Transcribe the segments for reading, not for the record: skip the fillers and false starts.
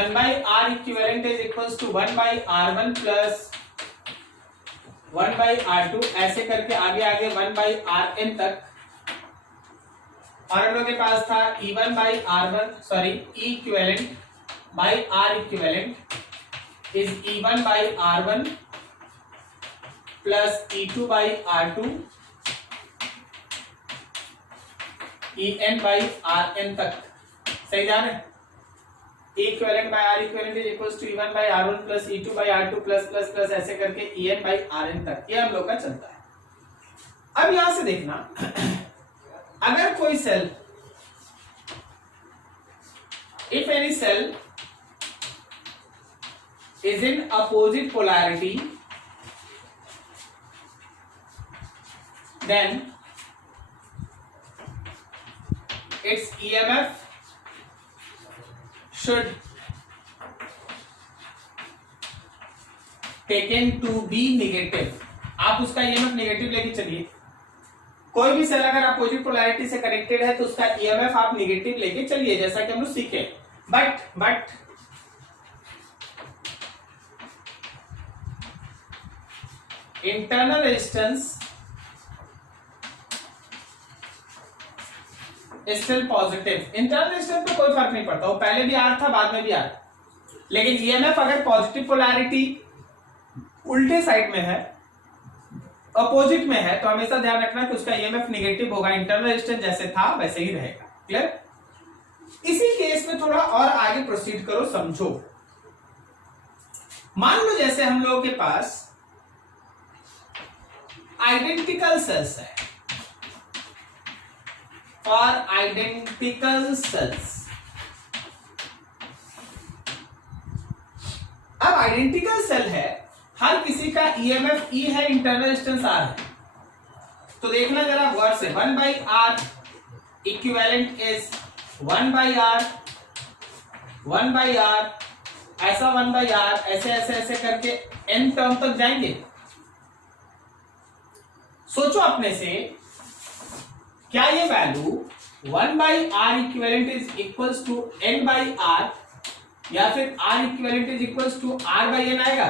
1 by R equivalent is equals to 1 by R1 plus 1 by R2 ऐसे करके आगे आगे 1 by Rn तक, और हम लोग के पास था E1 by R1 sorry E equivalent by R equivalent is E1 by R1 plus E2 by R2 En by Rn तक, सही जा रहे हैं? E equivalent by R equivalent is equals to E1 by R1 plus E2 by R2 plus plus plus ऐसे करके En by Rn तक, ये हम लोग का चलता है। अब यहां से देखना, अगर कोई cell, if any cell is in opposite polarity, then its EMF should taken to be negative। आप उसका EMF नेगेटिव लेके चलिए। कोई भी सेल अगर अपोजिट पोलैरिटी से कनेक्टेड है तो उसका EMF आप नेगेटिव लेके चलिए, जैसा कि हम लोग सीखे। But internal resistance still positive. Internal resistance पे कोई फर्क नहीं पड़ता, वो पहले भी आर था बाद में भी आर, लेकिन ईएमएफ अगर पॉजिटिव पोलैरिटी उल्टे साइड में है, अपोजिट में है, तो हमेशा ध्यान रखना कि उसका ईएमएफ नेगेटिव होगा। इंटरनल रेजिस्टेंस जैसे था वैसे ही रहेगा। क्लियर? इसी केस में थोड़ा और आगे प्रोसीड करो, समझो। मान लो जैसे हम लोगों के पास आइडेंटिकल सेल्स है, फॉर आइडेंटिकल सेल्स। अब आइडेंटिकल सेल है, हर किसी का ईएमएफ ई है, इंटरनल रेजिस्टेंस आर है। तो देखना जरा गौर से, 1 by R equivalent is 1 by R, 1 by R, ऐसा 1 by R, ऐसे ऐसे ऐसे करके n टर्म तक जाएंगे। सोचो अपने से, क्या ये value 1 by R equivalent is equals to n by R, या फिर R equivalent is equals to R by n आएगा?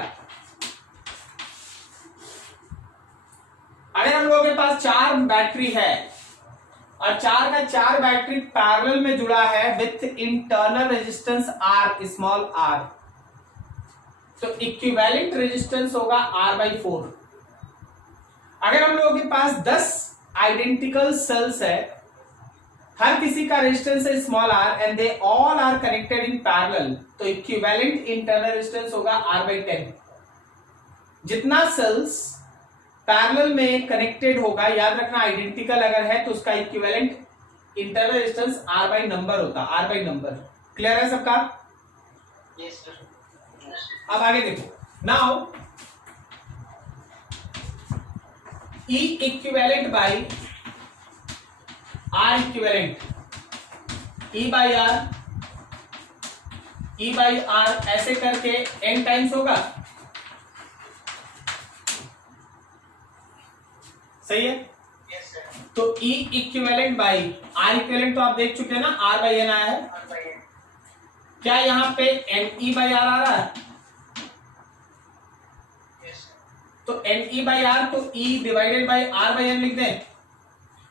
अगर हम लोगों के पास 4 बैटरी है और 4 का 4 बैटरी पैरेलल में जुड़ा है with internal resistance R, small r, तो इक्विवेलेंट रेजिस्टेंस होगा R/4। अगर हम लोगों के पास 10 आइडेंटिकल सेल्स है, हर किसी का रेजिस्टेंस है small r and they all are connected in parallel, तो इक्विवेलेंट इंटरनल रेजिस्टेंस होगा R/10। जितना सेल्स पैरेलल में कनेक्टेड होगा, याद रखना आइडेंटिकल अगर है तो उसका equivalent internal resistance R by number होता, R बाई नंबर। क्लियर है सबका? Yes sir. अब आगे देखो, now E equivalent by R equivalent, E by R ऐसे करके n टाइम्स होगा, सही है? Yes sir. तो E equivalent by R equivalent तो आप देख चुके हैं ना, R बाई एन आया है। क्या यहाँ पे NE बाई R आ रहा है? यस। तो NE बाई R को E divided by R by N लिख दें।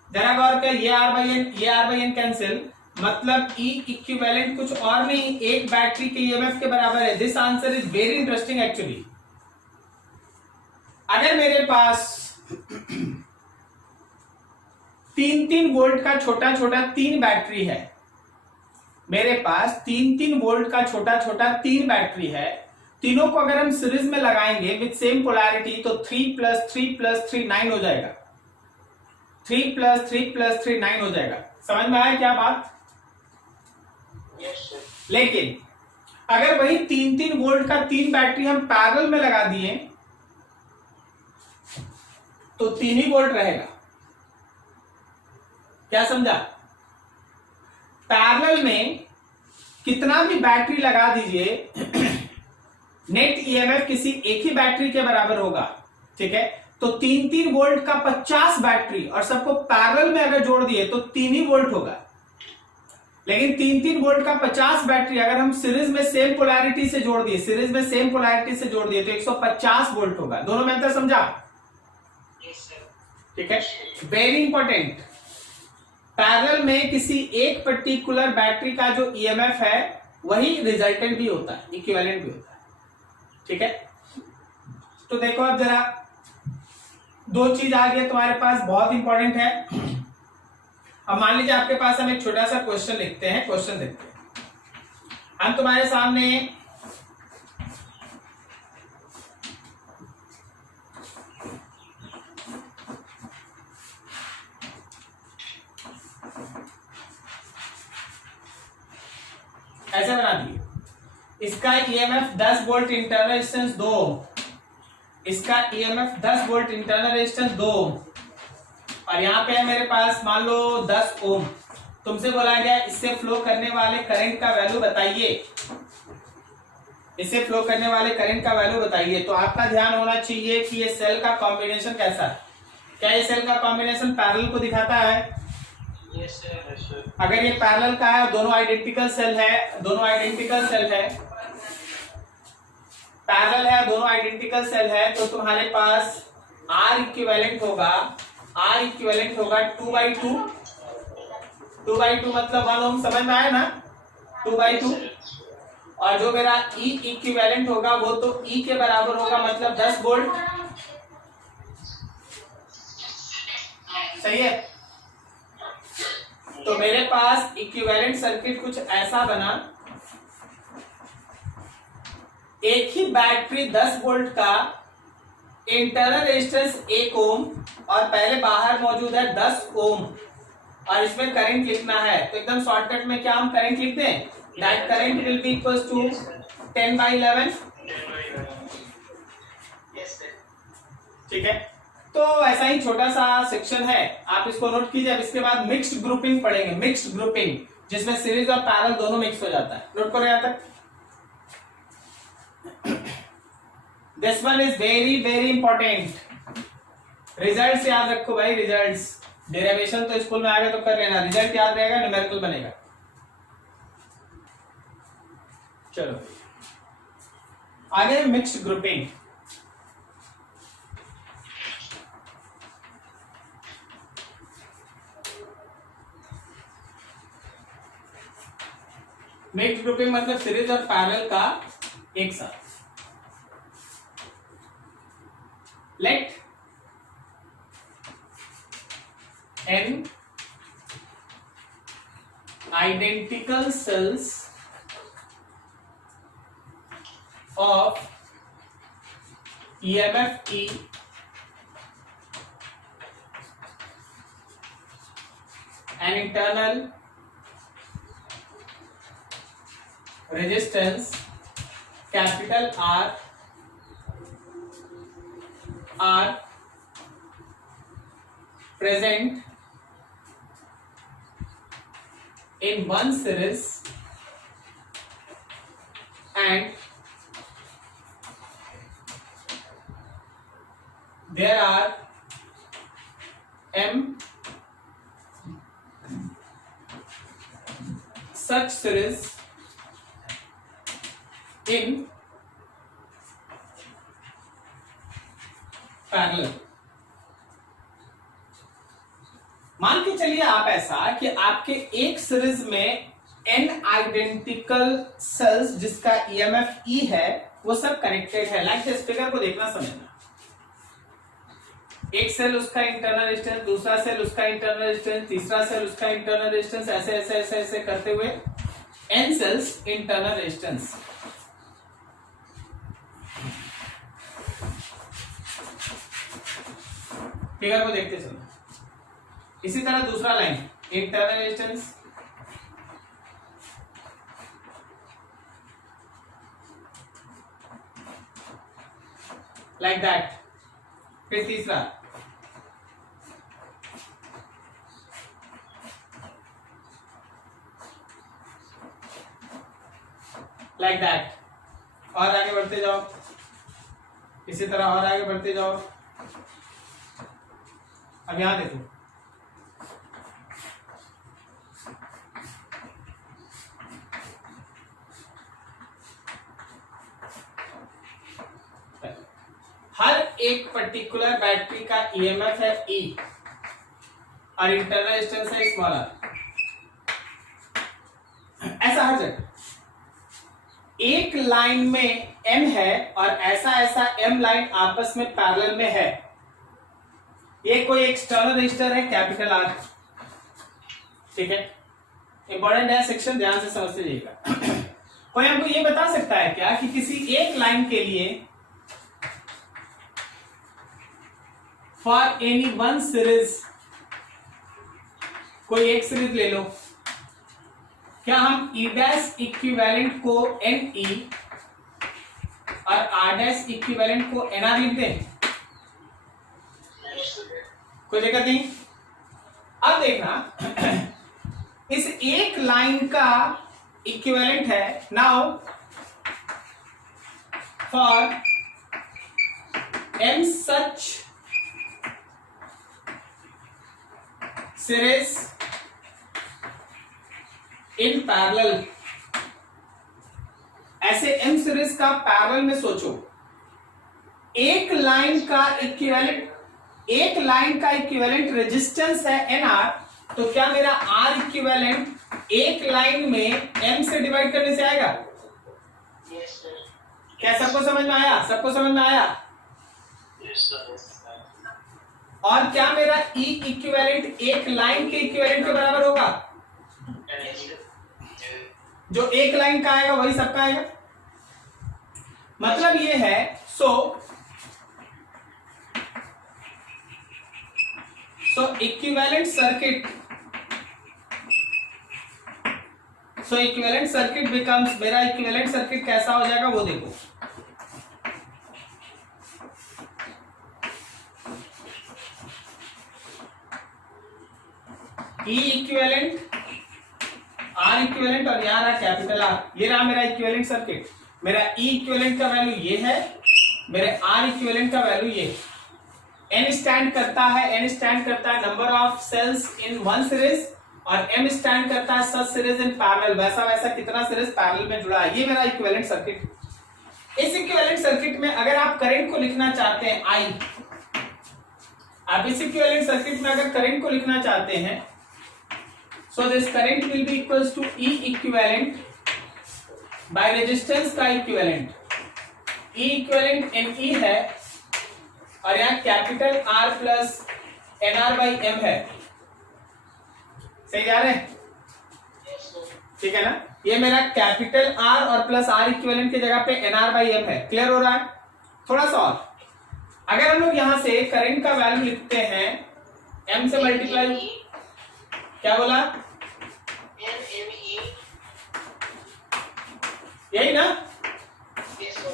जरा गौर कर, ये R बाई एन, ये R बाई एन कैंसिल, मतलब E इक्विवेलेंट कुछ और नहीं, एक बैटरी के EMF के बराबर है। This answer is very interesting actually. अगर मेरे पास 3 वोल्ट का छोटा छोटा 3 बैटरी है, मेरे पास 3 वोल्ट का छोटा छोटा 3 बैटरी है, तीनों को अगर हम सीरीज में लगाएंगे विद सेम पोलैरिटी तो 3 + 3 + 3 9 हो जाएगा। 3 + 3 + 3 9 हो जाएगा। समझ में आया क्या बात? Yes sir. लेकिन अगर वही 3 वोल्ट का 3 बैटरी हम पैरेलल में लगा दिए तो 3 ही वोल्ट रहेगा। क्या समझा? पैरेलल में कितना भी बैटरी लगा दीजिए, नेट ईएमएफ किसी एक ही बैटरी के बराबर होगा। ठीक है? तो 3 वोल्ट का 50 बैटरी और सबको पैरेलल में अगर जोड़ दिए तो 3 ही वोल्ट होगा। लेकिन 3-3 वोल्ट का 50 बैटरी अगर हम सीरीज में सेम पोलैरिटी से जोड़ दिए, सीरीज में सेम पोलैरिटी से जोड़ दिए तो 150 वोल्ट होगा। दोनों में अंतर समझा? Yes, sir. ठीक है, वेरी इंपॉर्टेंट। पैरेलल में किसी एक पर्टिकुलर बैटरी का जो ईएमएफ है वही रिजल्टेंट भी होता है, इक्विवेलेंट भी होता है। ठीक है, तो देखो अब जरा दो चीज आ गई तुम्हारे पास, बहुत इंपॉर्टेंट है। अब मान लीजिए आपके पास हम एक छोटा सा क्वेश्चन लिखते हैं, क्वेश्चन देखते हैं। हम तुम्हारे सामने ऐसे बना दिए, इसका ईएमएफ 10 वोल्ट, इंटरनल रेजिस्टेंस 2 ओम, इसका ईएमएफ 10 वोल्ट, इंटरनल रेजिस्टेंस 2 ओम, और यहां पे है मेरे पास मान लो 10 ओम। तुमसे बोला गया इससे फ्लो करने वाले करंट का वैल्यू बताइए, इससे फ्लो करने वाले करंट का वैल्यू बताइए। तो आपका ध्यान होना चाहिए कि ये सेल का कॉम्बिनेशन कैसा है। क्या ये सेल का कॉम्बिनेशन पैरेलल को दिखाता है? Yes, sir. Yes, sir. अगर ये पैरेलल का है, दोनों आइडेंटिकल सेल है, दोनों आइडेंटिकल सेल है, पैरेलल है, दोनों आइडेंटिकल सेल है, तो तुम्हारे पास R इक्विवेलेंट होगा, R इक्विवेलेंट होगा 2/2, 2/2 मतलब 1 ओम, समझ में आया ना? 2/2। और जो मेरा E इक्विवेलेंट होगा वो तो E के बराबर होगा, मतलब 10 वोल्ट। सही है? तो मेरे पास इक्विवेलेंट सर्किट कुछ ऐसा बना, एक ही बैटरी 10 वोल्ट का, इंटरनल रेजिस्टेंस 1 ओम और पहले बाहर मौजूद है 10 ओम, और इसमें करंट लिखना है। तो एकदम शॉर्टकट में क्या हम करंट लिख दें? That current will be equal to 10/11। Yes, sir. ठीक है, तो ऐसा ही छोटा सा सेक्शन है, आप इसको नोट कीजिए। अब इसके बाद मिक्स्ड ग्रुपिंग पढ़ेंगे, मिक्स्ड ग्रुपिंग जिसमें सीरीज और पैरेलल दोनों मिक्स हो जाता है। नोट करो यहां तक। This one is very very important. Results याद रखो भाई, रिजल्ट्स। डेरिवेशन तो स्कूल में आएगा तो कर लेना, रिजल्ट याद रहेगा, न्यूमेरिकल बनेगा। चलो आगे मिक्स्ड ग्रुपिंग। मिक्स्ड ग्रुपिंग मतलब सीरीज और पैरेलल का एक साथ। Let n identical cells of EMF E and internal resistance capital R are present in one series and there are m such series in parallel. मान के चलिए आप ऐसा कि आपके एक सीरीज में n आइडेंटिकल सेल्स जिसका ईएमएफ E है वो सब कनेक्टेड है। लाइक दिस फिगर को देखना समझना, एक सेल उसका इंटरनल रेजिस्टेंस, दूसरा सेल उसका इंटरनल रेजिस्टेंस, तीसरा सेल उसका इंटरनल रेजिस्टेंस, ऐसे ऐसे ऐसे ऐसे करते हुए n cells internal resistance. Figure को देखते चलो। इसी तरह दूसरा line internal resistance, like that. फिर तीसरा, लाइक दैट। और आगे बढ़ते जाओ, इसी तरह और आगे बढ़ते जाओ। अब यहां देखो, हर एक पर्टिकुलर बैटरी का ईएमएफ है E और इंटरनल रेजिस्टेंस है स्मॉल r। ऐसा हर जगह एक लाइन में M है और ऐसा ऐसा M लाइन आपस में पैरेलल में है। ये कोई एक्सटर्नल रजिस्टर है कैपिटल R, ठीक है। इंपॉर्टेंट है सेक्शन, ध्यान से समझते जाइएगा। कोई हमको ये बता सकता है क्या कि किसी एक लाइन के लिए फॉर एनी वन सीरीज, कोई एक सीरीज ले लो, क्या हम E डैश इक्विवेलेंट को NE और R डैश इक्विवेलेंट को NR लिख दें? कोई दिक्कत नहीं। अब देखना इस एक लाइन का इक्विवेलेंट है। Now for M such series in parallel, ऐसे M सीरीज का पैरेलल में सोचो, एक लाइन का इक्विवेलेंट रेजिस्टेंस है NR, तो क्या मेरा R इक्विवेलेंट एक लाइन में M से डिवाइड करने से आएगा? Yes, sir. क्या सबको समझ में आया? सबको समझ में आया? Yes, sir. और क्या मेरा E इक्विवेलेंट एक लाइन के इक्विवेलेंट के बराबर होगा? Yes, sir. जो एक लाइन का आएगा वही सबका आएगा। मतलब ये है इक्विवेलेंट सर्किट बिकम्स, मेरा इक्विवेलेंट सर्किट कैसा हो जाएगा वो देखो। E इक्विवेलेंट, R इक्विवेलेंट और यहाँ रहा कैपिटल R, ये रहा मेरा इक्विवेलेंट सर्किट। मेरा E इक्विवेलेंट का वैल्यू ये है, मेरे R इक्विवेलेंट का वैल्यू ये। N स्टैंड करता है number of cells in one series, और M स्टैंड करता है सच सीरीज इन पैरेलल, वैसा वैसा कितना सीरीज पैरेलल में जुड़ा है। ये मेरा इक्विवेलेंट सर्किट। इस इक्विवेलेंट सर्किट में अगर आप करंट को लिखना चाहते हैं I, आप इस इक्विवेलेंट सर्किट में अगर करंट को लिखना चाहते हैं, so this current will be equals to E equivalent by resistance का equivalent। E equivalent NE है और यहाँ capital R plus NR by M है। सही जा रहे हैं? Yes, sir. ठीक है ना? ये मेरा कैपिटल R और प्लस R इक्विवेलेंट की जगह पे NR by M है। क्लियर हो रहा है? थोड़ा सा और, अगर हम लोग यहां से करंट का वैल्यू लिखते हैं M से मल्टीप्लाई, क्या बोला? NME. यही ना? Yes, sir.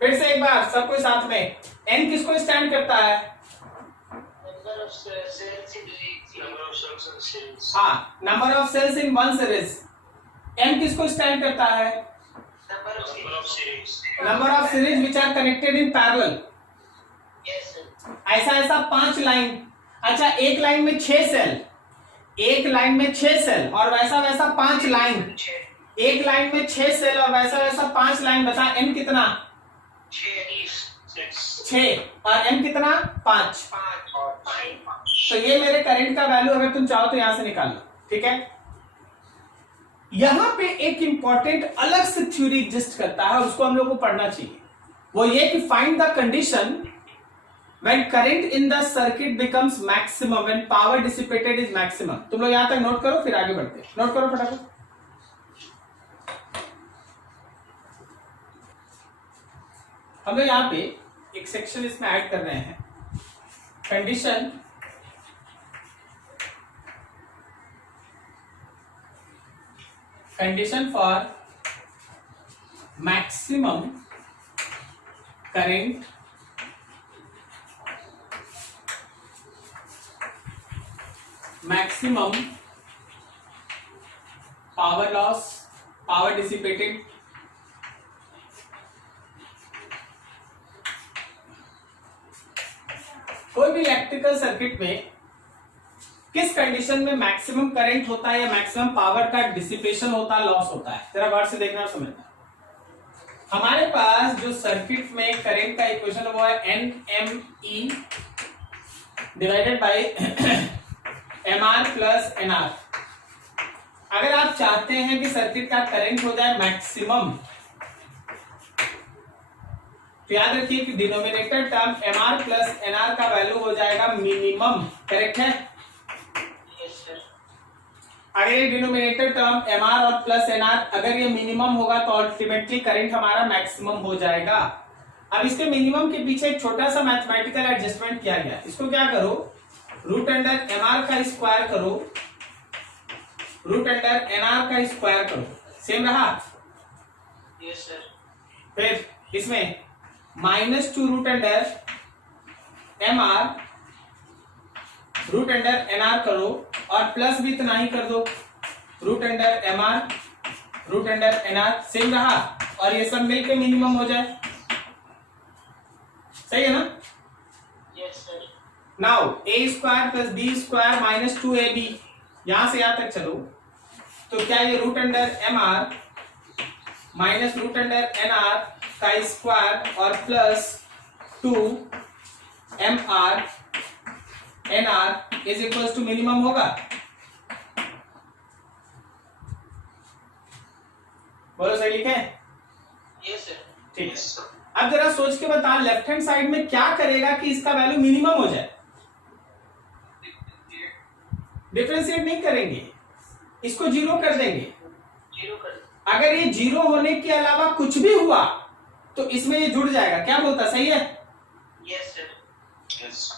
फिर से एक बार सबको साथ में, N किसको स्टैंड करता है? Number of cells in the number of cells in series. हाँ, number of cells in one series. M किसको स्टैंड करता है? Number of series. Number of series which are connected in parallel. Yes, sir. ऐसा ऐसा 5 line, अच्छा एक line में 6 cell, एक लाइन में 6 सेल और वैसा वैसा 5 लाइन, एक लाइन में 6 सेल और वैसा वैसा 5 लाइन। बता N कितना? 6 और M कितना? 5। तो ये मेरे करंट का वैल्यू अगर तुम चाहो तो यहां से निकाल लो, ठीक है। यहां पे एक इंपॉर्टेंट अलग से थ्योरी एग्जिस्ट करता है, उसको हम लोग को पढ़ना चाहिए। वो ये कि find the condition when current in the circuit becomes maximum, when power dissipated is maximum। तुम लोग यहां तक नोट करो, फिर आगे बढ़ते हैं। नोट करो फटाफट। हम लोग यहां पे एक सेक्शन इसमें ऐड कर रहे हैं, condition for maximum current maximum power loss, power dissipated, कोई भी इलेक्ट्रिकल सर्किट में किस कंडीशन में मैक्सिमम करंट होता है या मैक्सिमम पावर का डिसिपेशन होता है, लॉस होता है। जरा गौर से देखना और समझना। हमारे पास जो सर्किट में करंट का इक्वेशन वो है N M E divided by M R plus N R. अगर आप चाहते हैं कि सर्किट का करंट हो जाए मैक्सिमम, तो याद रखिए कि denominator term M R plus N R का वैल्यू हो जाएगा मिनिमम। करेक्ट है? अगर ये डिनोमिनेटर टर्म एम आर और प्लस एन आर अगर ये मिनिमम होगा तो अल्टीमेटली करंट हमारा मैक्सिमम हो जाएगा। अब इसके मिनिमम के पीछे एक छोटा सा मैथमेटिकल एडजस्टमेंट किया गया। इसको क्या करो, रूट अंडर एम आर का स्क्वायर करो, रूट अंडर एन आर का स्क्वायर करो। सेम रहा? Yes sir. फिर इसमें -2 root under M R root under N R करो और प्लस भी इतना ही कर दो, root under M R root under N R. Same रहा? और ये सब मिलकर मिनिमम हो जाए। सही है ना? Yes sir. Now A square plus B square -2ab, यहां से यहां तक चलो तो क्या ये root under M R minus root under N R का स्क्वायर और plus 2 M R N R is equal to minimum होगा? बोलो सही लिखे? Yes sir. ठीक है। अब जरा सोच के बता, लेफ्ट हैंड साइड में क्या करेगा कि इसका वैल्यू मिनिमम हो जाए? डिफरेंशिएट नहीं करेंगे, इसको 0 कर देंगे। 0 कर। अगर ये 0 होने के अलावा कुछ भी हुआ तो इसमें ये जुड़ जाएगा। क्या बोलता? सही है? Yes sir. Yes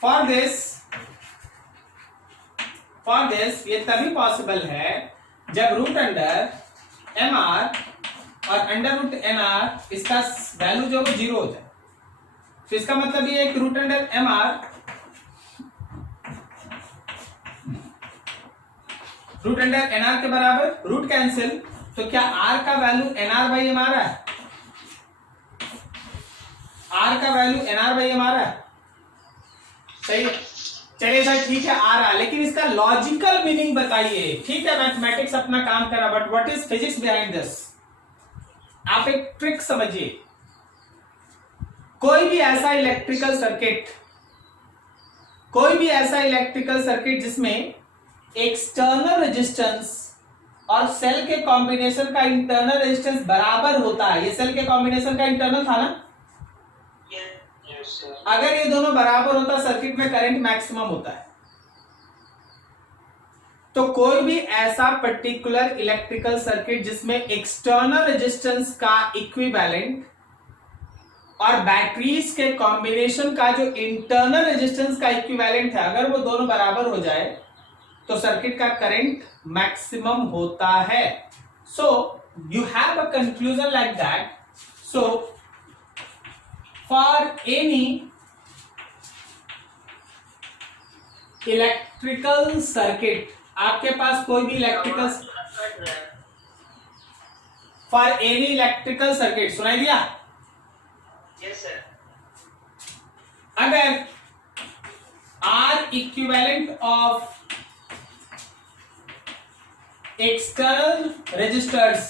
for this ये तभी पॉसिबल है जब रूट अंडर एम आर और अंडर रूट एन आर इसका वैल्यू जो है 0 हो जाए। तो इसका मतलब ये है कि root under M R root under N R के बराबर, रूट कैंसिल, तो क्या आर का value N R by M आ रहा है? आर का value N R by M आ रहा है? सही है? चलिए सर ठीक है आ रहा है, लेकिन इसका लॉजिकल मीनिंग बताइए। ठीक है मैथमेटिक्स अपना काम करा, but what is physics behind this? आप एक ट्रिक समझिए। कोई भी ऐसा इलेक्ट्रिकल सर्किट जिसमें एक्सटर्नल रेजिस्टेंस और सेल के कॉम्बिनेशन का इंटरनल रेजिस्टेंस बराबर होता है। ये सेल के कॉम्बिनेशन का इंटरनल था ना? Yes sir. अगर ये दोनों बराबर होता सर्किट में करंट मैक्सिमम होता है। तो कोई भी ऐसा पर्टिकुलर इलेक्ट्रिकल सर्किट जिसमें एक्सटर्नल रेजिस्टेंस का इक्विवेलेंट और बैटरीज के कॉम्बिनेशन का जो इंटरनल रेजिस्टेंस का इक्विवेलेंट है, अगर वो दोनों बराबर हो जाए तो सर्किट का करंट मैक्सिमम होता है। So you have a conclusion like that. So for any electrical circuit, आपके पास कोई भी electrical for any electrical circuit, सुनाई दिया? Yes sir. अगर R equivalent of external resistors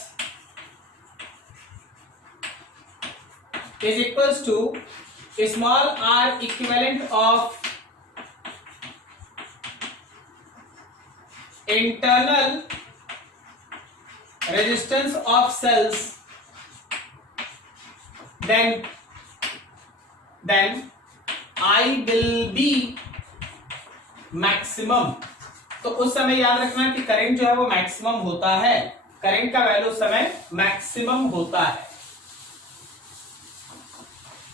is equals to small r equivalent of internal resistance of cells, then I will be maximum। तो उस समय याद रखना कि करंट जो है वो मैक्सिमम होता है। करंट का वैल्यू उस समय मैक्सिमम होता है।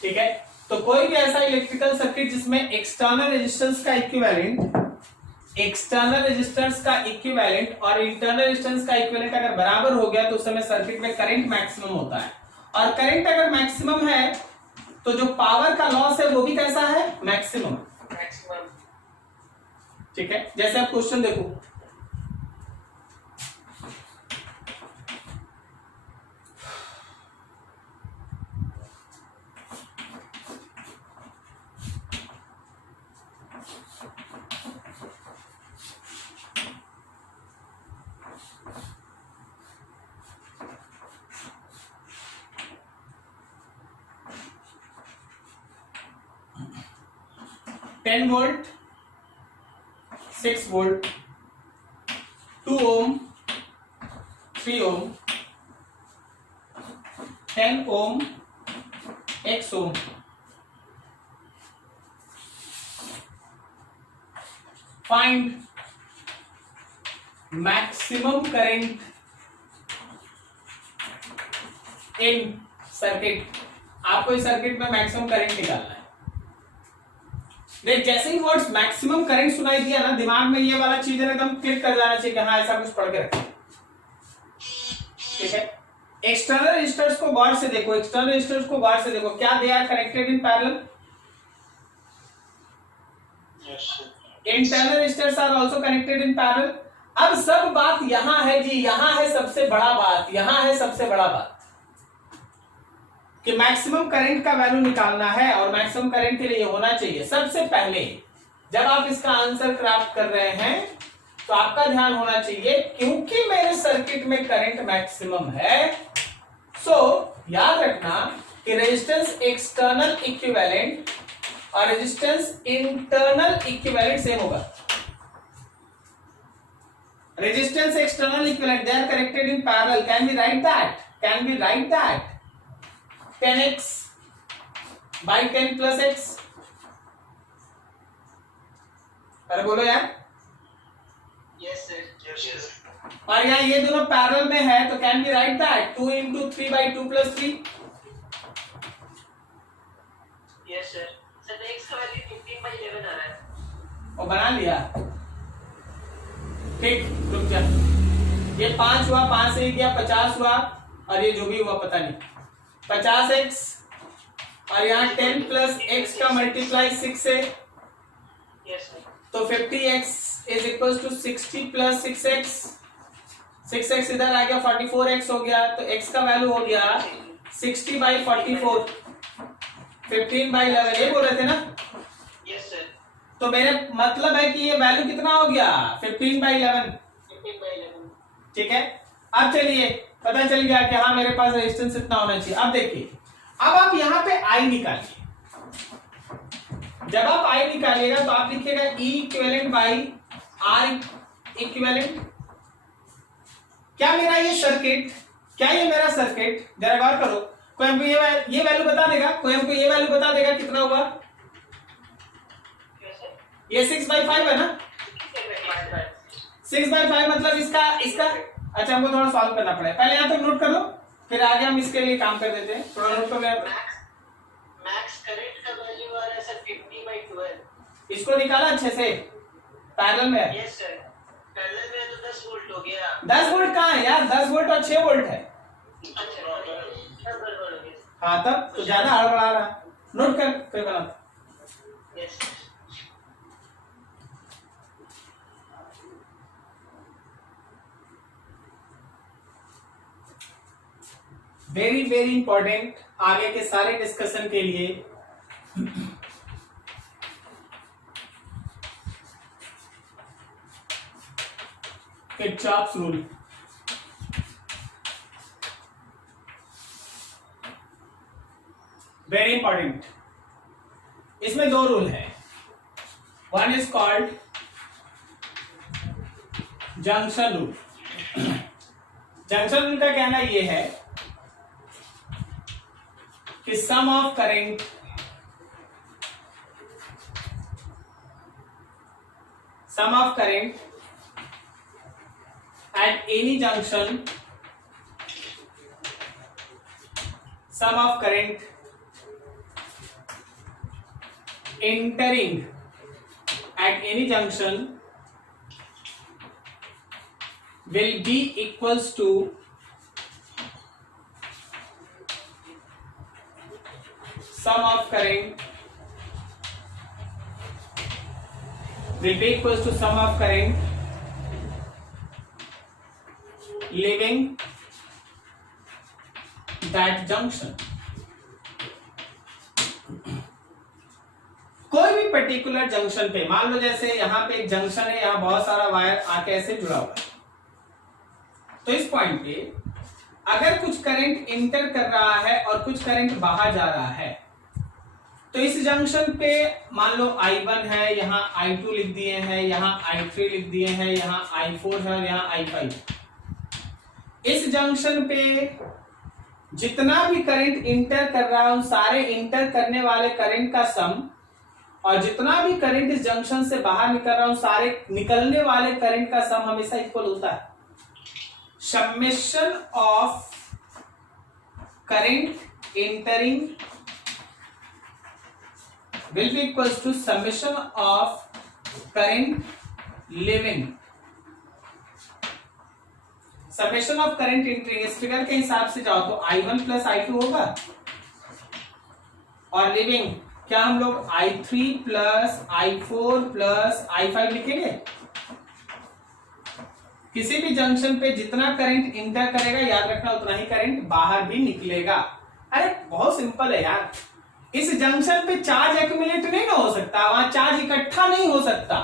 ठीक है? तो कोई भी ऐसा इलेक्ट्रिकल सर्किट जिसमें एक्सटर्नल रेजिस्टेंस का इक्विवेलेंट और इंटरनल रेजिस्टेंस का इक्विवेलेंट अगर बराबर हो गया तो उस समय सर्किट में करंट मैक्सिमम होता है। और करंट अगर मैक्सिमम है तो जो पावर का लॉस है वो भी कैसा है? मैक्सिमम। ठीक है? जैसे आप क्वेश्चन देखो, 10 volt, 6 volt, 2 ohm, 3 ohm, 10 ohm, x ohm. Find maximum current in circuit. आपको इस सर्किट में मैक्सिमम करंट निकालना है। देख, जैसे ही वर्ड्स मैक्सिमम करंट सुनाई दिया ना, दिमाग में ये वाला चीज एकदम क्लिक कर जाना चाहिए कि हाँ ऐसा कुछ पढ़ के रखें। ठीक है, एक्सटर्नल रेजिस्टर्स को गौर से देखो, एक्सटर्नल रेजिस्टर्स को गौर से देखो, क्या they are connected in parallel? Internal resistors are also connected in parallel. अब सब बात यहां है जी, यहां है सबसे बड़ा बात, यहां है सबसे बड़ा बात कि मैक्सिमम करंट का वैल्यू निकालना है और मैक्सिमम करंट के लिए होना चाहिए। सबसे पहले जब आप इसका आंसर क्राफ्ट कर रहे हैं तो आपका ध्यान होना चाहिए, क्योंकि मेरे सर्किट में करंट मैक्सिमम है, सो याद रखना कि रेजिस्टेंस एक्सटर्नल इक्विवेलेंट और रेजिस्टेंस इंटरनल इक्विवेलेंट सेम होगा। Resistance external equivalent, they are connected in parallel. Can we write that? Can we write that? 10x by 10 plus x। अरे बोलो यार। Yes sir. Yes sir. और यहाँ ये दोनों parallel में है, तो can be right that 2 into 3 by 2 plus 3। Yes sir. Sir x का वैल्यू 15 by 11 आ रहा है। और बना लिया। ठीक, रुक जा। ये 5 हुआ, 5 से ही गया 50 हुआ, और ये जो भी हुआ पता नहीं, 50x और यहाँ 10 प्लस x का मल्टीप्लाई 6 से, Yes sir. तो 50x is equal to 60 plus 6x। 6x इधर आ गया, 44x हो गया, तो x का वैल्यू हो गया 60 by 44, 15 by 11। ये बोल रहे थे ना? Yes sir. तो मेरे मतलब है कि ये वैल्यू कितना हो गया? 15 by 11। 15 by 11। ठीक है, अब चलिए पता चल गया कि हाँ मेरे पास रेजिस्टेंस इतना होना चाहिए। अब देखिए, अब आप यहाँ पे I निकालिए। जब आप I निकालिएगा तो आप लिखिएगा E equivalent by R equivalent. क्या मेरा ये सर्किट, क्या ये मेरा सर्किट, जरा गौर करो, कोई हमको ये वैल्यू बता देगा? कोई हमको ये वैल्यू बता देगा कितना हुआ? Yes sir. ये 6/5 है ना? 6/5 मतलब इसका अच्छा, हमको थोड़ा सॉल्व करना पड़ेगा। पहले यहाँ तक नोट कर लो, फिर आगे हम इसके लिए काम कर देते हैं। थोड़ा नोट कर लिया। मैक्स करंट का वैल्यू आ रहा है सर 50 by 12। इसको निकाला अच्छे से, पैरेलल में। यस सर, पैरेलल में तो 10 वोल्ट हो गया। 10 वोल्ट कहाँ है यार? 10 वोल्ट और 6 वोल्ट है। अच्छा, हाँ, तब तो ज्यादा हड़बड़ा रहा। नोट कर, कोई गलत। यस वेरी वेरी इंपॉर्टेंट आगे के सारे डिस्कशन के लिए। Kirchhoff's rule. Very important. इसमें 2 रूल है। One is called junction rule. Junction rule का कहना यह है कि sum of current at any junction, sum of current entering at any junction will be equals to sum of current will be equals to sum of current leaving that junction। कोई भी particular junction पे, मान लो जैसे यहाँ पे एक junction है, यहाँ बहुत सारा वायर आके ऐसे जुड़ा हुआ है, तो इस पॉइंट पे अगर कुछ करंट इंटर कर रहा है और कुछ करंट बाहर जा रहा है, तो इस जंक्शन पे मान लो I1 है, यहाँ I2 लिख दिए हैं, यहाँ I3 लिख दिए हैं, यहाँ I4 है और यहाँ I5। इस जंक्शन पे जितना भी करंट इंटर कर रहा है उन सारे इंटर करने वाले करंट का सम, और जितना भी करंट इस जंक्शन से बाहर निकल रहा है उन सारे निकलने वाले करंट का सम हमेशा इक्वल होता है। Summation of current entering will be equals to summation of current leaving। Summation of current entering इस फिगर के हिसाब से जाओ तो I1 प्लस I2 होगा, और लिविंग क्या हम लोग I3 plus I4 plus I5 लिखेंगे। किसी भी जंक्शन पे जितना करंट इंटर करेगा याद रखना उतना ही करंट बाहर भी निकलेगा। अरे बहुत सिंपल है यार, इस जंक्शन पे चार्ज एक्यूमुलेट नहीं ना हो सकता, वहां चार्ज इकट्ठा नहीं हो सकता।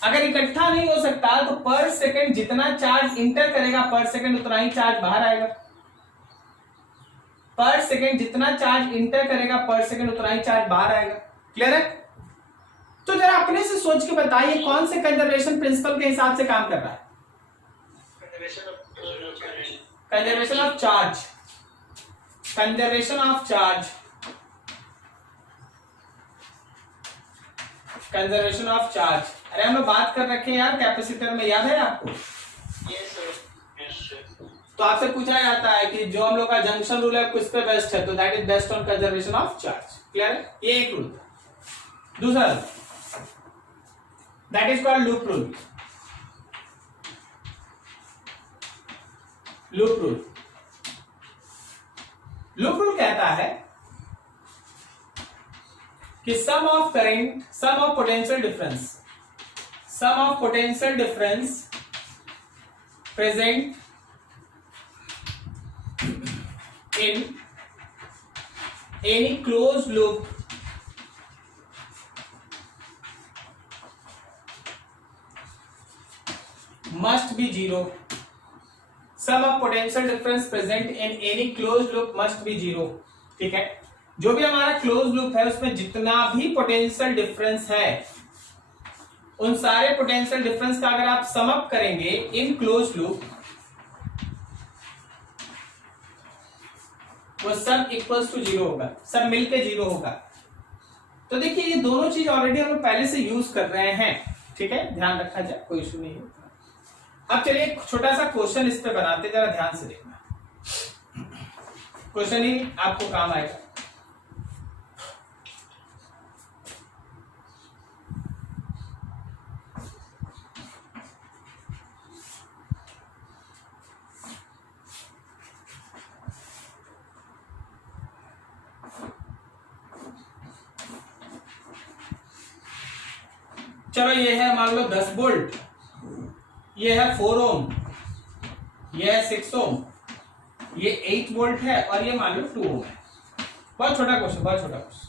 अगर इकट्ठा नहीं हो सकता तो पर सेकंड जितना चार्ज इंटर करेगा पर सेकंड उतना ही चार्ज बाहर आएगा। पर सेकंड जितना चार्ज इंटर करेगा पर सेकंड उतना ही चार्ज बाहर आएगा। क्लियर है? तो जरा अपने से सोच के बताइए कौन से कंजर्वेशन प्रिंसिपल के हिसाब से काम कर रहा है। Conservation of charge, conservation of charge, conservation of charge. अरे हम लोग बात कर रखे हैं यार कैपेसिटर में, याद है आपको? तो आपसे पूछा जाता है कि जो हम लोग का जंक्शन रूल है किस पे बेस्ट है, तो that is based on conservation of charge. Clear है? ये एक रूल। दूसरा that is called loop rule. Loop rule, loop rule कहता है कि sum of current, sum of potential difference, sum of potential difference present in any closed loop must be zero। sum of potential difference present in any closed loop must be zero। ठीक है, जो भी हमारा close loop है उसमें जितना भी potential difference है उन सारे पोटेंशियल डिफरेंस का अगर आप सम अप करेंगे इन क्लोज लूप, वो सब इक्वल्स टू जीरो होगा, सब मिलके जीरो होगा। तो देखिए ये दोनों चीज ऑलरेडी हम लोग पहले से यूज कर रहे हैं। ठीक है, ध्यान रखा जाए, कोई इशू नहीं है। अब चलिए एक छोटा सा क्वेश्चन इस पे बनाते, जरा ध्यान से देखना, क्वेश्चन ही आपको काम आएगा। चलो ये है मान लो 10 वोल्ट, ये है 4 ओम, ये है 6 ओम, ये 8 वोल्ट है और ये मान लो 2 ओम है। बहुत छोटा क्वेश्चन, बहुत छोटा क्वेश्चन।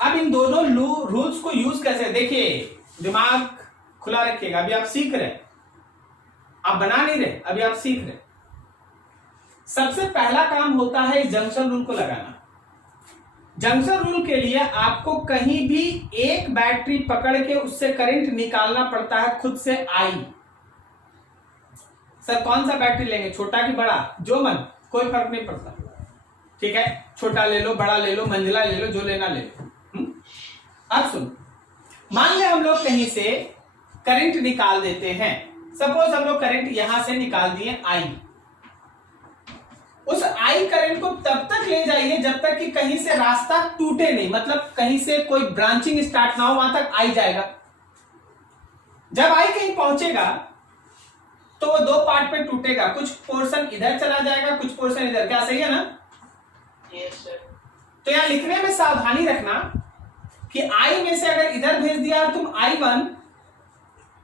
अब इन दोनों रूल्स को यूज कैसे, देखिए दिमाग खुला रखिएगा, अभी आप सीख रहे हैं, आप बना नहीं रहे, अभी आप सीख रहे। सबसे पहला काम होता है जंक्शन रूल को लगाना। जंक्शन रूल के लिए आपको कहीं भी एक बैटरी पकड़ के उससे करंट निकालना पड़ता है खुद से आई। सर कौन सा बैटरी लेंगे, छोटा कि बड़ा, जो मन, कोई फर्क नहीं पड़ता। ठीक है, छोटा ले लो, बड़ा ले लो, मंझला ले लो, जो लेना ले लो। अब सुन, मान ले हम लोग कहीं से करंट निकाल देते हैं। सपोज हम लोग करंट यहां से निकाल दिए आई। उस आई करंट को तब तक ले जाइए जब तक कि कहीं से रास्ता टूटे नहीं, मतलब कहीं से कोई ब्रांचिंग स्टार्ट ना हो, वहां तक आई जाएगा। जब आई कहीं पहुंचेगा तो वो दो पार्ट में टूटेगा, कुछ पोर्शन इधर चला जाएगा, कुछ पोर्शन इधर। क्या सही है ना? Yes sir. तो यहां लिखने में सावधानी रखना कि आई में से अगर इधर भेज दिया तुम I1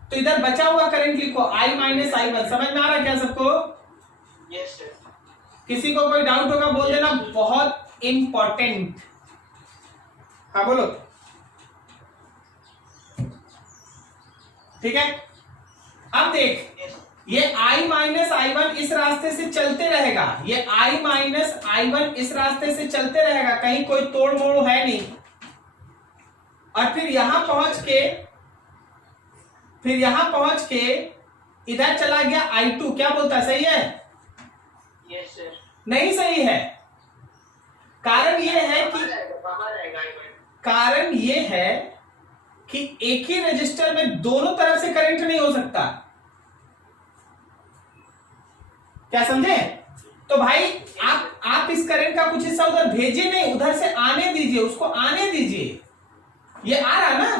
तो इधर बचा हुआ करंट लिखो I माइनस I1। समझ में आ रहा है क्या सबको? Yes sir. किसी को कोई डाउट होगा बोल देना, बहुत इंपॉर्टेंट। हाँ बोलो। ठीक है, अब देख, ये I माइनस I1 इस रास्ते से चलते रहेगा, ये I माइनस I1 इस रास्ते से चलते रहेगा, कहीं कोई तोड़ मोड़ है नहीं। और फिर यहां पहुंच के इधर चला गया I2, क्या बोलता है, सही है? Yes sir. नहीं सही है। कारण ये है कि एक ही रजिस्टर में दोनों तरफ से करंट नहीं हो सकता। क्या समझे? तो भाई आप इस करंट का कुछ हिस्सा उधर भेजिए नहीं, उधर से आने दीजिए, उसको आने दीजिए। ये आ रहा है ना,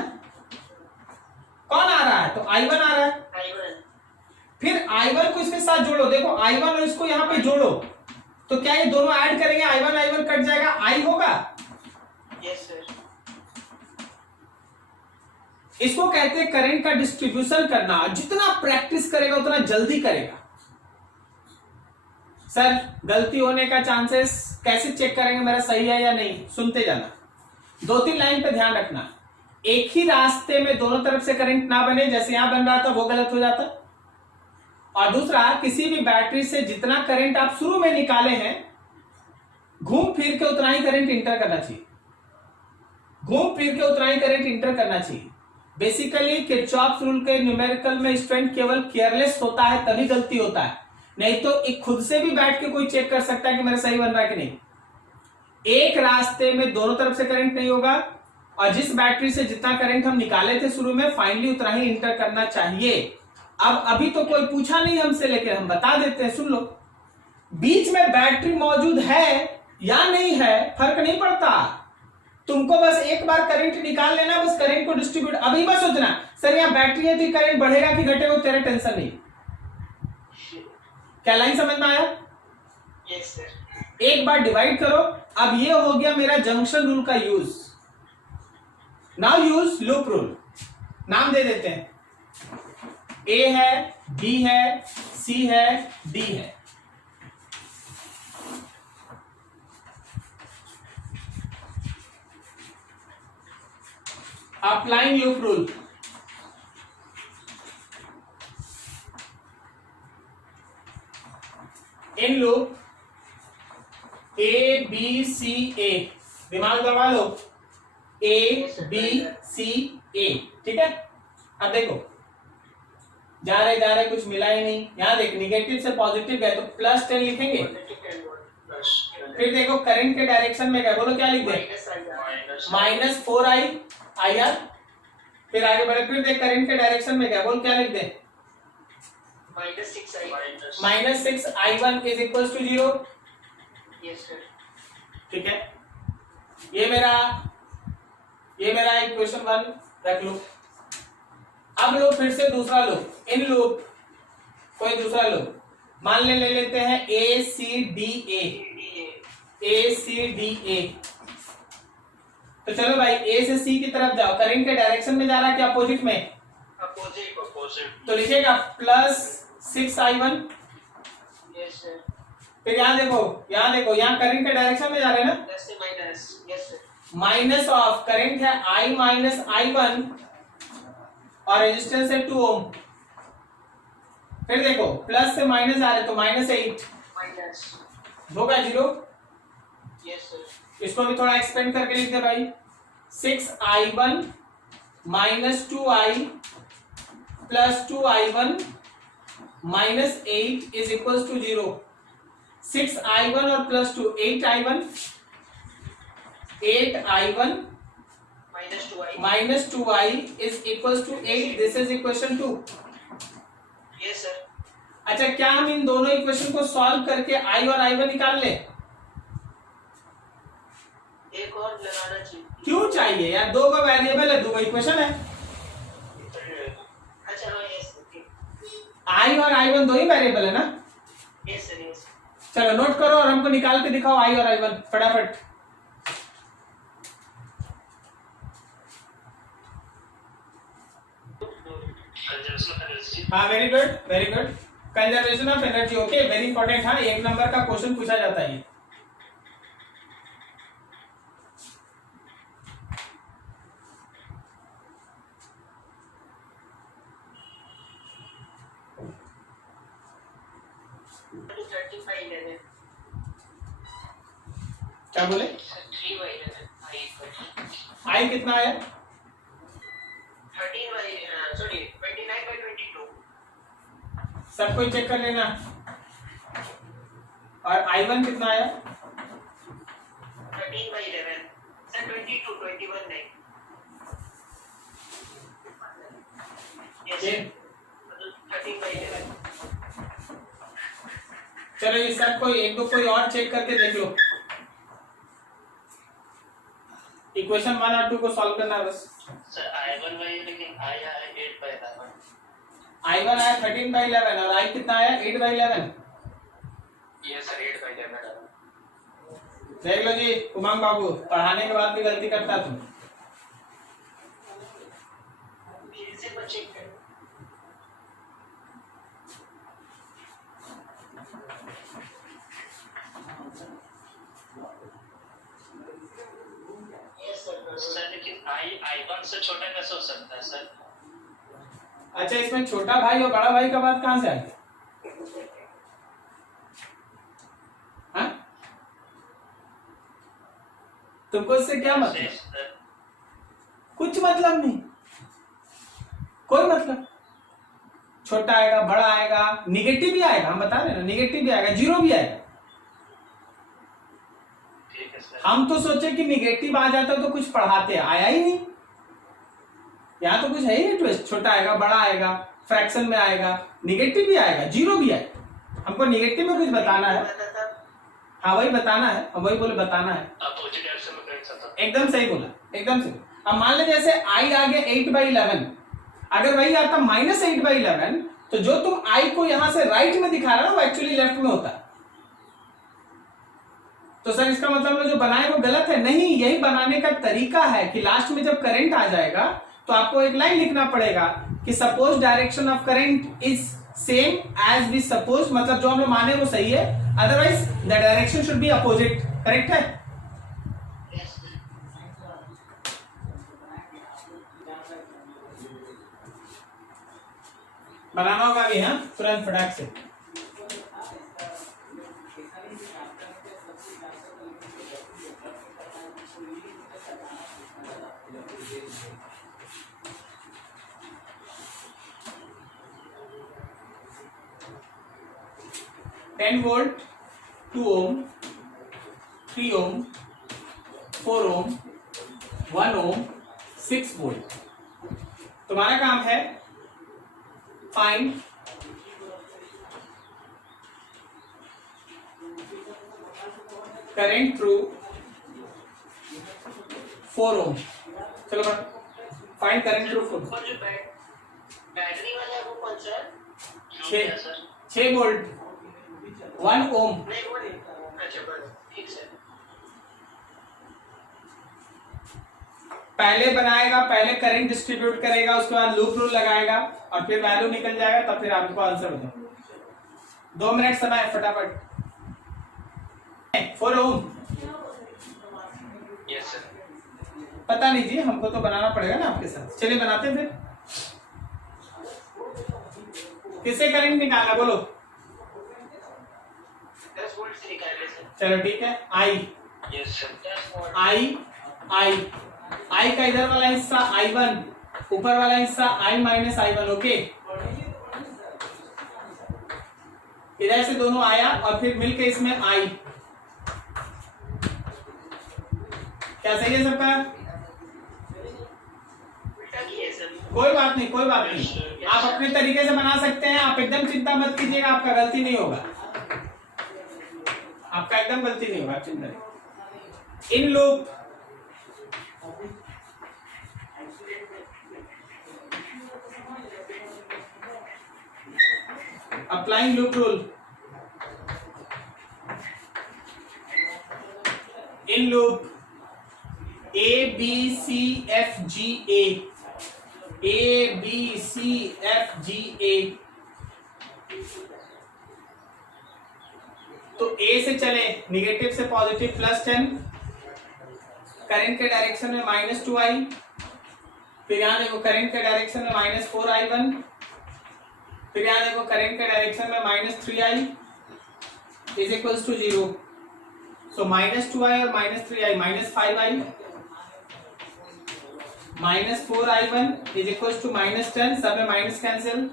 कौन आ रहा है? तो I1 आ रहा है। फिर I1 को इसके साथ जोड़ो, देखो I1 और इसको यहां पे जोड़ो, तो क्या ये दोनों ऐड करेंगे, I1 कट जाएगा, I होगा। Yes sir. इसको कहते हैं करंट का डिस्ट्रीब्यूशन करना। जितना प्रैक्टिस करेगा उतना जल्दी करेगा। सर गलती होने का चांसेस कैसे चेक करेंगे मेरा सही है या नहीं? सुनते जाना, 2-3 लाइन पे ध्यान रखना। एक ही रास्ते में दोनों तरफ से करंट ना बने, जैसे यहां बन रहा था वो गलत हो जाता। और दूसरा, किसी भी बैटरी से जितना करंट आप शुरू में निकाले हैं, घूम फिर के उतना ही करंट इंटर करना चाहिए, घूम फिर के उतना ही करंट इंटर करना चाहिए। बेसिकली किरचॉफ रूल के न्यूमेरिकल में स्टूडेंट केवल केयरलेस होता है तभी गलती होता है, नहीं तो एक खुद से भी बैठ के कोई चेक कर सकता है कि मेरा सही बन रहा है कि नहीं। एक रास्ते में दोनों तरफ से करंट नहीं होगा, और जिस बैटरी से जितना करंट हम निकाले थे शुरू में, फाइनली उतना ही इंटर करना चाहिए। अब अभी तो कोई पूछा नहीं हमसे, लेकिन हम बता देते हैं, सुन लो। बीच में बैटरी मौजूद है या नहीं है फर्क नहीं पड़ता, तुमको बस एक बार करंट निकाल लेना, बस करंट को डिस्ट्रीब्यूट। अभी बस सोचना, सर यहाँ बैटरी है तो करंट बढ़ेगा कि घटेगा, तेरा टेंशन नहीं। क्या लाइन समझ में आया? Yes sir. एक बार डिवाइड करो। अब ये हो गया मेरा जंक्शन रूल का use. Now use loop rule. नाम दे देते हैं, ए है, बी है, सी है, डी है। Applying loop rule. In loop A B C A, दिमाग दबा लो, ए बी सी ए, ठीक है। अब देखो जा रहे कुछ मिला ही नहीं। यहां देख, निगेटिव से पॉजिटिव गए तो +10 लिखेंगे। फिर देखो करंट के डायरेक्शन में गए, बोलो क्या लिख दे? -4I फिर आगे बढ़े, फिर देख करंट के डायरेक्शन में गए, बोल क्या लिख दे? -6I1 is equal to 0। Yes sir. ठीक है, ये मेरा इक्वेशन 1 रख लो। अब लो फिर से दूसरा लो, इन लूप कोई दूसरा लो, मान ले लेते हैं ए सी डी ए। तो चलो भाई ए से सी की तरफ जाओ, करंट के डायरेक्शन में जा रहा है कि अपोजिट में? अपोजिट। तो लिखेगा +6I1। Yes sir. फिर यहाँ देखो यहाँ करंट के डायरेक्शन में जा रहे हैं ना, प्लस से minus. Yes sir. Minus of current है I माइनस I1 और रेजिस्टेंस है 2 ओम। फिर देखो प्लस से माइनस आ रहे तो -8 माइनस होगा 0। Yes sir. इसको भी थोड़ा एक्सपेंड करके लिख दे भाई, 6I1 -2I plus 2I1 -8 is equal to 0। 6I1 और +2 8I1 -2I is equals to 8। This is equation 2। Yes sir. अच्छा, क्या हम इन दोनों इक्वेशन को सॉल्व करके I और I1 निकाल ले? एक और लगाना चाहिए। क्यों चाहिए यार? 2 वेरिएबल है, 2 इक्वेशन है। अच्छा हाँ, यस I और I1 दो ही वेरिएबल है ना? Yes sir. यस। चलो नोट करो और हमको निकाल के दिखाओ I और I1 फटाफट। हाँ very good. Conservation of energy, okay, very important. हाँ, 1 नंबर का क्वेश्चन पूछा जाता है। 13/11 क्या बोले? 3/11 आई कितना आया? 29/22 सब कोई चेक कर लेना। और I1 कितना आया? 13/11 सर 21 नहीं ये 13/11 चलो ये सब कोई एक दो कोई और चेक करके देख लो। इक्वेशन 1 और 2 को सॉल्व करना है बस। सर I1 वही लेकिन I आया 8/11 I1 आया 13/11 और I कितना आया 8/11। ये सर 8/11 देख लो जी उमंग बाबू, पढ़ाने के बाद भी गलती करता तुम। फिर से बच्चे कर सर लेकिन I1 से छोटा कैसे हो सकता है सर? अच्छा इसमें छोटा भाई और बड़ा भाई का बात कहां से आई? हाँ? तुमको इससे क्या मतलब? कुछ मतलब नहीं, कोई मतलब। छोटा आएगा, बड़ा आएगा, निगेटिव भी आएगा, हम बता रहे हैं ना, निगेटिव भी आएगा, जीरो भी आएगा। हम तो सोचे कि निगेटिव आ जाता तो कुछ पढ़ाते, आया ही नहीं। यहाँ तो कुछ है ही नहीं ट्विस्ट। छोटा आएगा, बड़ा आएगा, फ्रैक्शन में आएगा, निगेटिव भी आएगा, जीरो भी आएगा। हमको निगेटिव में कुछ बताना है। हाँ वही बताना है, हम वही बोले बताना है। एकदम सही बोला, एकदम सही। अब मान ले जैसे I आगे 8/11, अगर वही आता -8/11 तो जो तुम I को यहां से राइट में दिखा रहा हो वो एक्चुअली लेफ्ट में होता। तो सर इसका मतलब जो बनाए वो गलत है? नहीं, यही बनाने का तरीका है कि लास्ट में जब करंट आ जाएगा तो आपको एक लाइन लिखना पड़ेगा कि suppose direction of current is same as we suppose, मतलब जो हम लोग माने वो सही है, otherwise the direction should be opposite. Correct है? बनाना होगा अभी, हाँ तुरंत फटाक से। Ten volt, 2 ohm, 3 ohm, 4 ohm, 1 ohm, 6 volt. तुम्हारा काम है फाइंड करंट थ्रू 4 ओम। चलो फाइंड करंट थ्रू 4। बैटरी वाला वो कौन सा है? 6 वोल्ट, 1 ओम। अच्छा बस ठीक है। पहले बनाएगा, पहले करंट डिस्ट्रीब्यूट करेगा, उसके बाद लूप रूल लगाएगा और फिर वैल्यू निकल जाएगा, तब फिर आपको आंसर बताओ। 2 मिनट समय है, फटाफट। 4 ओम। Yes sir. पता नहीं जी, हमको तो बनाना पड़ेगा ना आपके साथ। चलिए बनाते हैं फिर। किससे करंट निकालना बोलो? 10 वोल्ट से निकाले सर। चलो ठीक है। आई, यस सर 10 वोल्ट। आई का इधर वाला हिस्सा I1, ऊपर वाला हिस्सा I - I1। ओके, इधर से दोनों आया और फिर मिलके इसमें I। क्या सही है सबका? उल्टा किया सर। कोई बात नहीं, कोई बात नहीं, आप अपने तरीके से बना सकते हैं। आप एकदम चिंता मत कीजिएगा, आपका गलती नहीं होगा, आपका एकदम गलती नहीं होगा, चिंता नहीं। In loop applying loop rule, in loop ABCFGA, ABCFGA। तो A से चले, निगेटिव से पॉजिटिव +10, करंट के डायरेक्शन में -2I, फिर यहाँ देखो करंट के डायरेक्शन में -4I1, फिर यहाँ देखो करंट के डायरेक्शन में -3I, is equals to 0। So -2i और -3i, -5i -4i1 is equals to -10, सब में minus cancel.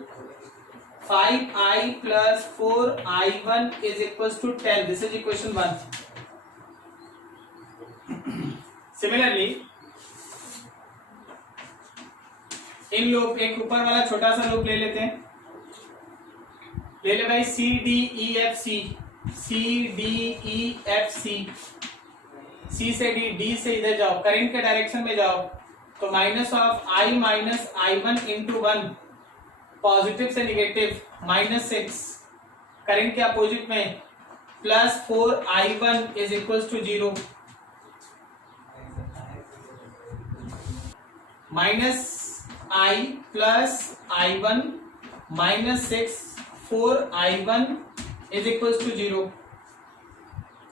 5i plus 4i1 is equals to 10. This is equation 1. Similarly, in loop, एक ऊपर वाला छोटा सा लूप ले लेते हैं। ले ले भाई C D E F C, C D E F C, C से डी, डी से इधर जाओ, करंट के डायरेक्शन में जाओ, तो minus of I minus i1 into 1, positive से निगेटिव -6, करंट के अपोजिट में, plus 4i1 is equals to 0, -i plus i1 -6 4i1 is equals to 0।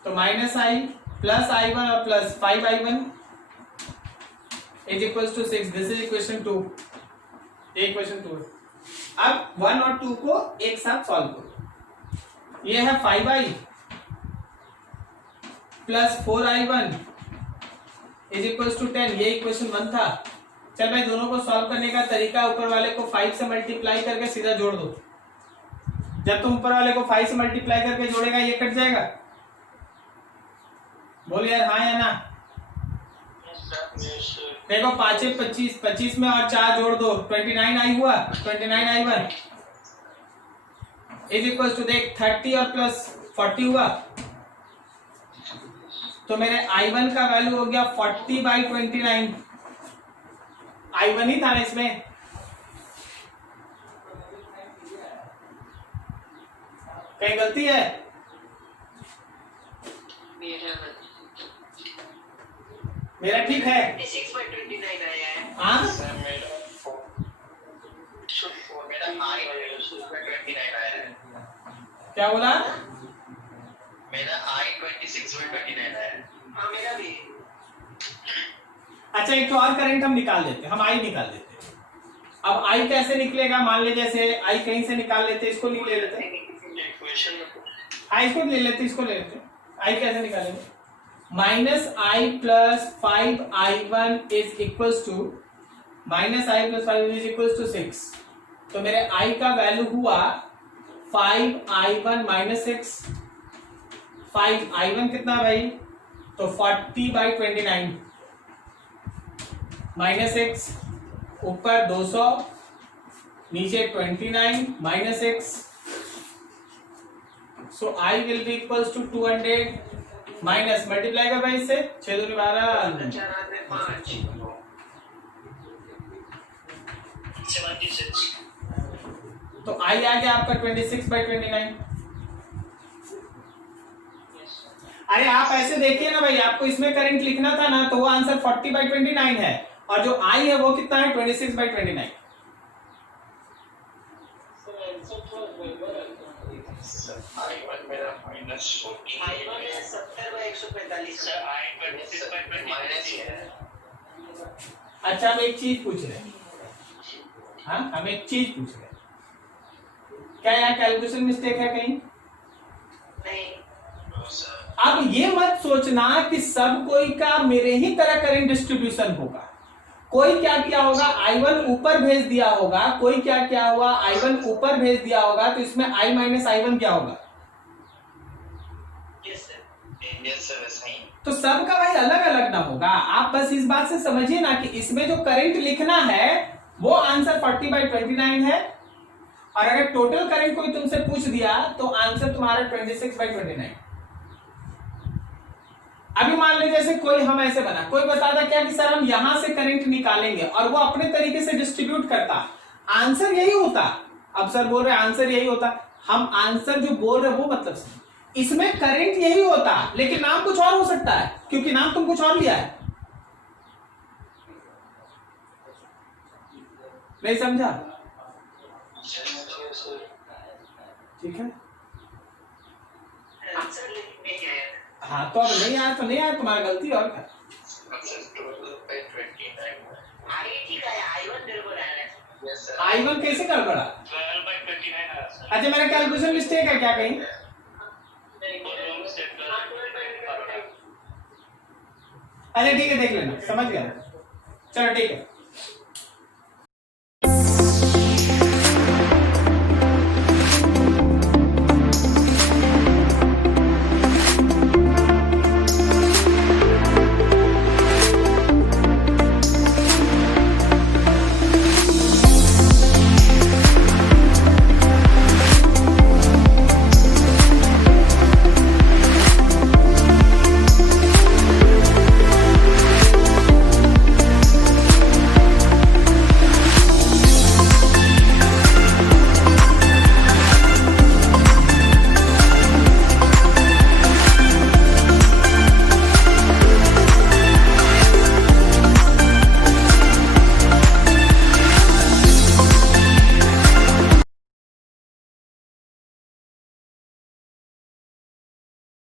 तो -i प्लस i1 और plus 5i1 is equals to 6। This is equation 2। Equation 2। अब 1 और 2 को एक साथ सॉल्व करो। ये है 5i plus 4i1 is equals to 10। ये इक्वेशन 1 था। चल भाई, दोनों को सॉल्व करने का तरीका, ऊपर वाले को 5 से मल्टीप्लाई करके सीधा जोड़ दो। जब तुम ऊपर वाले को 5 से मल्टीप्लाई करके जोड़ेगा, ये कट जाएगा। बोल यार हाँ या ना। देखो 5 25, 25 में और 4 जोड़ दो, 29i हुआ। 29i1 इज इक्वल टू, देख 30 और प्लस 40 हुआ, तो मेरे i1 का वैल्यू हो गया 40/29। i1 ही था ना इसमें। कहीं गलती है? मेरा ठीक है। 6/29 आया है। हाँ मेरा I26/29 आया है। क्या बोला? मेरा I26/29 आया है। हाँ मेरा भी। अच्छा, एक तो और करंट हम निकाल देते हैं, हम आई निकाल देते हैं। अब आई कैसे निकलेगा? मान लीजिए जैसे आई कहीं से निकाल लेते हैं, इसको ले लेते हैं। हाँ, इसको ले लेते हैं, इसको ले लेते हैं। आई कैसे निकालेंगे? -i plus 5i1 is equals to, -i plus 5 is equals to 6। तो मेरे i का वैल्यू हुआ 5i1 -6। 5i1 कितना भाई? तो 40/29 -6, ऊपर 200, नीचे 29 -6। So i will be equals to 200 minus, multiply कर भाई इससे, 6 दूनी 12, 76। तो i आ गया आपका 26/29। अरे आप ऐसे देखिए ना भाई, आपको इसमें करंट लिखना था ना, तो वो आंसर 40/29 है, और जो i है वो कितना है? 26/29। I1 मेरा -14 I1 है 70/145 सर। I26/29 है। अच्छा, हम एक चीज पूछ रहे हैं। हाँ, हम एक चीज पूछ रहे हैं, क्या यहाँ कैलकुलेशन मिस्टेक है कहीं? नहीं। अब ये मत सोचना कि सब कोई का मेरे ही तरह करंट डिस्ट्रीब्यूशन होगा। कोई क्या किया होगा, i1 ऊपर भेज दिया होगा, कोई क्या किया हुआ, i1 ऊपर भेज दिया होगा, तो इसमें i माइनस i1 क्या होगा? तो सबका भाई अलग अलग ना होगा। आप बस इस बात से समझिए ना कि इसमें जो करंट लिखना है वो आंसर 40/29 है, और अगर टोटल करंट कोई तुमसे पूछ दिया तो आंसर तुम्हारा 26/29। अभी मान लीजिए जैसे कोई, हम ऐसे बना, कोई बताता क्या कि सर हम यहां से करंट निकालेंगे, और वो अपने तरीके से डिस्ट्रीब्यूट करता, आंसर यही होता। अब सर बोल रहे आंसर यही होता, हम आंसर जो बोल रहे वो मतलब इसमें करंट यही होता, लेकिन नाम कुछ और हो सकता है, क्योंकि नाम तुम कुछ और लिया है। नहीं समझा? ठीक है, हाँ, तो अब नहीं आया तो नहीं आया, तुम्हारी गलती और क्या। I1 कैसे गड़बड़ा? अच्छा, मेरा कैलकुलेशन मिस्टेक है क्या कहीं? अच्छा ठीक है, देख लेना, समझ गया, चलो ठीक है।